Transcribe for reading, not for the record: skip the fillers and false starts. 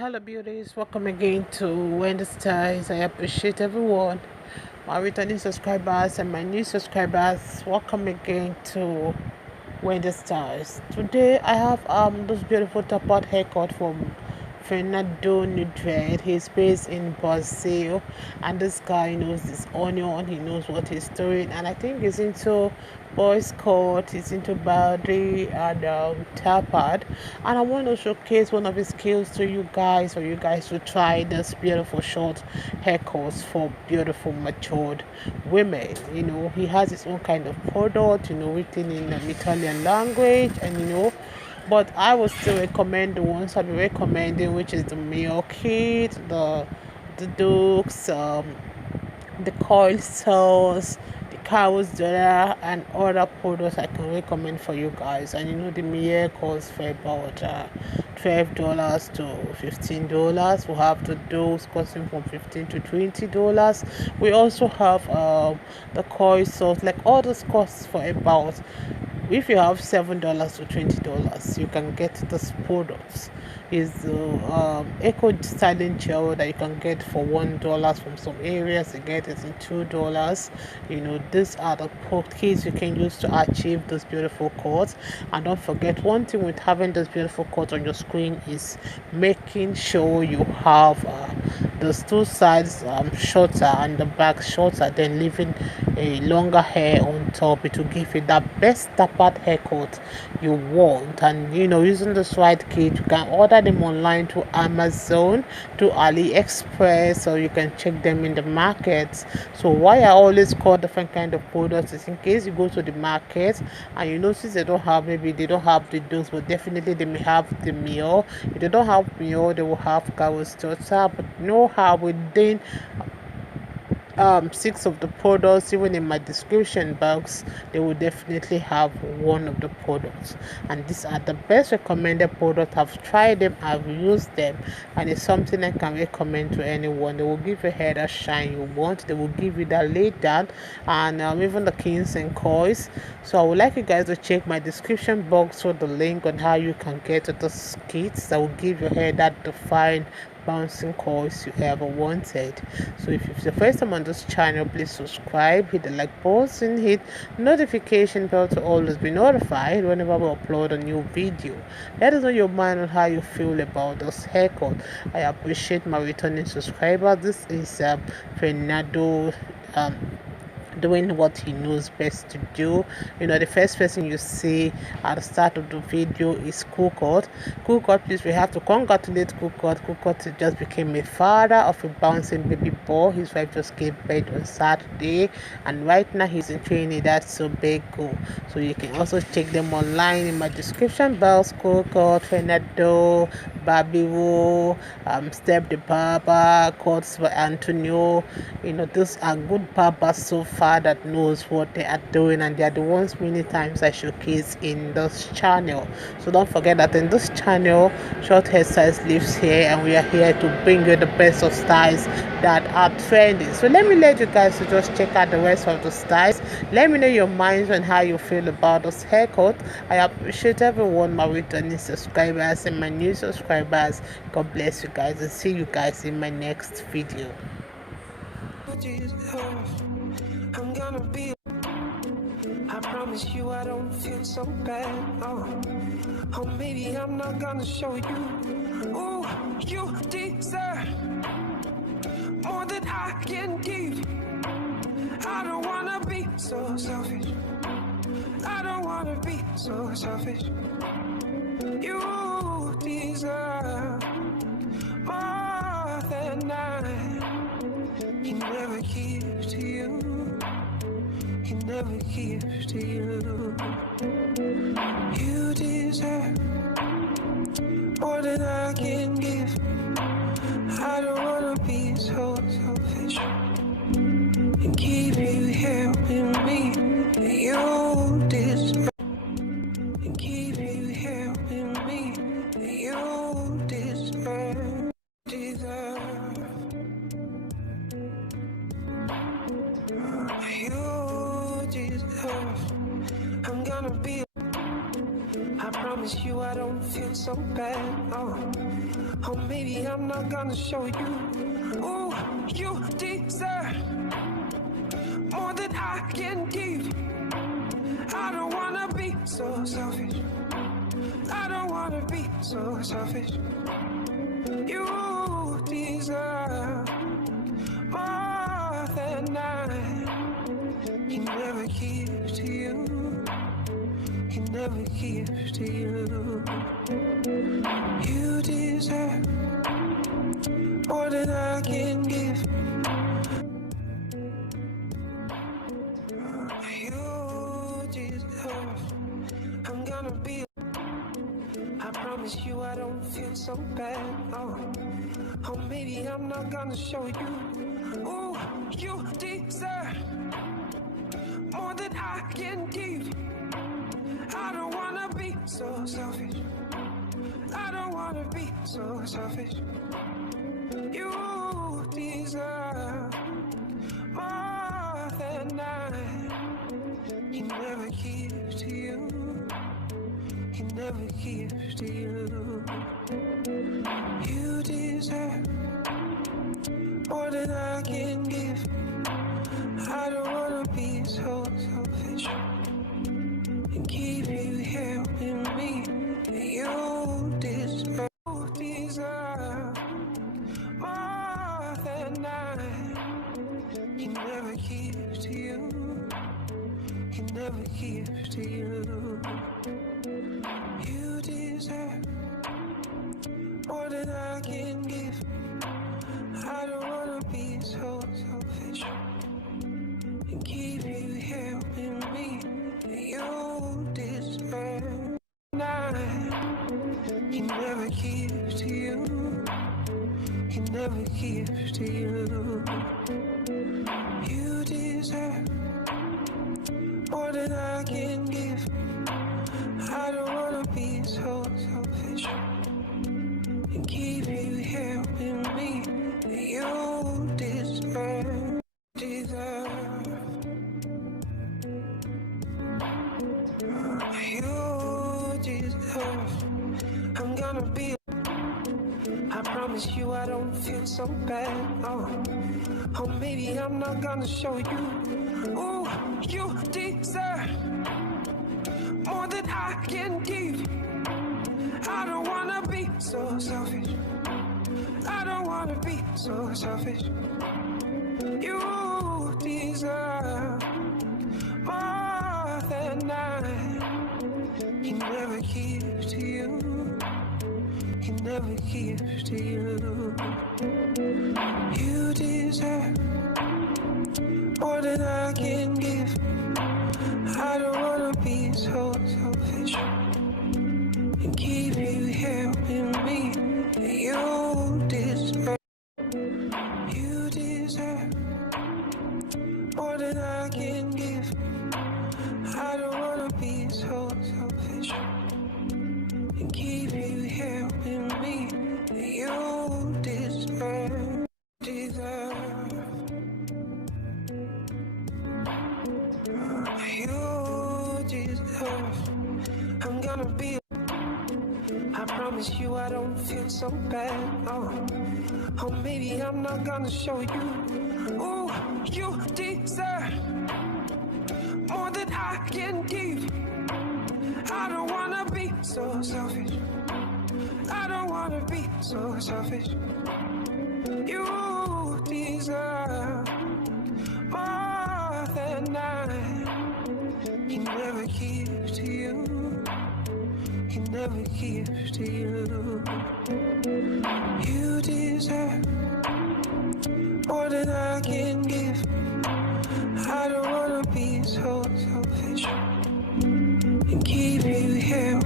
Hello beauties, welcome again to Wendy Styles. I appreciate everyone, my returning subscribers and my new subscribers. Welcome again to Wendy Styles. Today I have this beautiful top part haircut from Fernando Nudred. He's based in Brazil, and this guy knows his onion. He knows what he's doing, and I think he's into boys cut, he's into body and tapered. And I want to showcase one of his skills to you guys, for you guys to try this beautiful short haircuts for beautiful matured women. He has his own kind of product, written in Italian language, and but I would still recommend the ones I've been recommending, which is the MIELLE kit, the Dukes, the coil cells, the cow's dollar, and other products I can recommend for you guys. And the MIELLE costs for about $12 to $15. We have the Dukes costing from $15 to $20. We also have the coil cells. Like all those costs for about, if you have $7 to $20, you can get this products. Is the eco styling gel that you can get for $1 from some areas. You get it in $2. These are the kits you can use to achieve those beautiful cuts. And don't forget, one thing with having those beautiful cuts on your screen is making sure you have those two sides shorter and the back shorter, then leaving a longer hair on top. It will give you that best tapered haircut you want. And using this white kit, you can order them online to Amazon, to AliExpress, or you can check them in the markets. So why I always call different kind of products is in case you go to the market and you notice they don't have the dose, but definitely they may have the MIELLE. If they don't have MIELLE, they will have Carol's daughter. But know how within 6 of the products, even in my description box, they will definitely have one of the products. And these are the best recommended products. I've tried them, I've used them, and it's something I can recommend to anyone. They will give your hair that shine you want. They will give you that lay down, and even the kings and coils. So I would like you guys to check my description box for the link on how you can get the kits that will give your hair that defined bouncing coils you ever wanted. So if it's the first time on this channel, please subscribe, hit the like button, hit notification bell to always be notified whenever we upload a new video. Let us know your mind on how you feel about this haircut. I appreciate my returning subscriber. This is Fernando doing what he knows best to do. The first person you see at the start of the video is Coco. Coco, please, we have to congratulate Coco. Coco just became a father of a bouncing baby boy. His wife just gave birth on Saturday, and right now he's in training. That's so big cool. So you can also check them online in my description box. Coco, Fernando, Babiwo, Step the Barber, Courts for Antonio. These are good barbers so far that knows what they are doing, and they are the ones many times I showcase in this channel. So don't forget that in this channel, Short Hairstyles lives here, and we are here to bring you the best of styles that are trending. So let you guys to just check out the rest of the styles. Let me know your minds on how you feel about this haircut. I appreciate everyone, my returning subscribers and my new subscribers. God bless you guys, and see you guys in my next video. I'm gonna be, I promise you I don't feel so bad. Oh, maybe I'm not gonna show you. Oh, you deserve more than I can give. I don't wanna be so selfish. I don't wanna be so selfish. You deserve more than I can never give to you. Can never give to you. You deserve more than I can give. I don't wanna be so selfish and keep you here with me. You deserve and keep you here with me. You deserve. You deserve. I'm gonna be, I promise you I don't feel so bad. Or maybe I'm not gonna show you. Ooh, you deserve more than I can give. I don't wanna be so selfish. I don't wanna be so selfish. You deserve more than I can never give to you. Can never give to you. You deserve more than I can give. You deserve. I'm gonna be. I promise you I don't feel so bad. Oh, maybe I'm not gonna show you. Ooh, you deserve more than I can give. I don't wanna be so selfish. I don't wanna be so selfish. You deserve more than I can never give to you. Can never give to you. You deserve more than I can give. I don't wanna be so selfish and keep you here with me. You deserve more than I can never give to you. Can never give to you. You deserve more than I can give. I don't wanna be so selfish and keep you here with me. You deserve. I can never give to you. Can never give to you. You deserve more than I can give. I don't wanna be so selfish and keep you here with me. You deserve. You deserve. I'm gonna be. I promise you I don't feel so bad. Oh, maybe I'm not gonna show you. Ooh, you deserve more than I can give. I don't wanna be so selfish. I don't wanna be so selfish. You deserve more than I can never give to you. Can never give to you. You deserve more than I can give. I don't wanna be so selfish and keep you here with me. You deserve. You deserve more than I can give. I don't wanna be so selfish and keep you here with me. You deserve. You deserve. I'm gonna be. I promise you I don't feel so bad. Oh, maybe I'm not gonna show you. Ooh, you deserve more than I can give. I don't wanna be so selfish. I don't wanna be so selfish. You deserve more than I can never give to you. Can never give to you. You deserve more than I can give. I don't wanna be so selfish and keep you here